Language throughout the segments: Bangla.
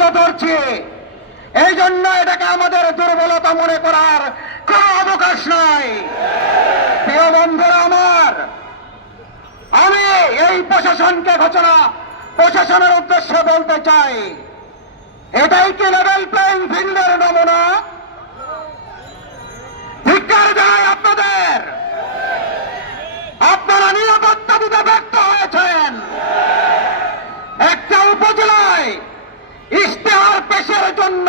তুলে ধরছি। এই জন্য এটাকে আমাদের দুর্বলতা মনে করার কোন অবকাশ নাই। প্রিয় বন্ধুরা আমার, আমি এই প্রশাসনের উদ্দেশ্যে বলতে চাই, এটাই কি লেভেল প্লেইং ফিল্ডের নমুনা? ধিক্কার জানাই আপনাদের। আপনারা নিরাপত্তা দিতে ব্যর্থ হয়েছেন। একটা উপজেলায় ইশতেহার পেশের জন্য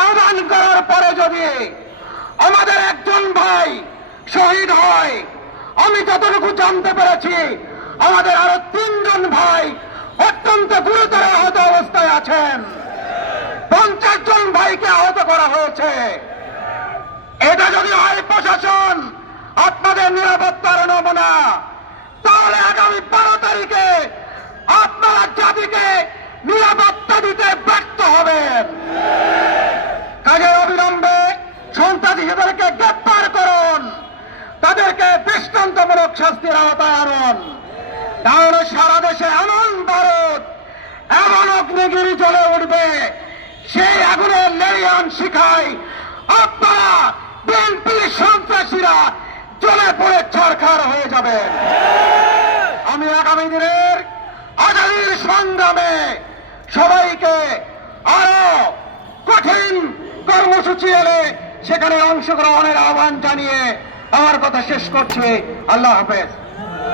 আহ্বান করার পরে যদি আমাদের একজন ভাই শহীদ হয়, আমি যতটুকু জানতে পেরেছি আমাদের আরো 3 জন ভাই অত্যন্ত গুরুতর আহত অবস্থায় আছেন। 50 জন ভাইকে আহত করা হয়েছে। এটা যদি হয় প্রশাসন আপনাদের নিরাপত্তার নমুনা, তাহলে আগামী 12 তারিখে আপনারা জাতিকে নিরাপত্তা দিতে ব্যর্থ হবেন। কাজে অবিলম্বে সন্ত্রাসীদেরকে গ্রেপ্তার করুন, তাদেরকে দৃষ্টান্তমূলক শাস্তির আওতায় আনুন। তাহলে সারা দেশে এমন বারুদ, এমন অগ্নিগিরি জ্বলে উঠবে, সেই আগুনের লেলিয়ান শিখায় আপনারা বিএনপির সন্ত্রাসীরা জ্বলে পড়ে ছারখার হয়ে যাবেন। আমি আগামী দিনের আজাদীর সংগ্রামে সবাইকে আরো কঠিন কর্মসূচি এলে সেখানে অংশগ্রহণের আহ্বান জানিয়ে আমার কথা শেষ করছি। আল্লাহ হাফেজ।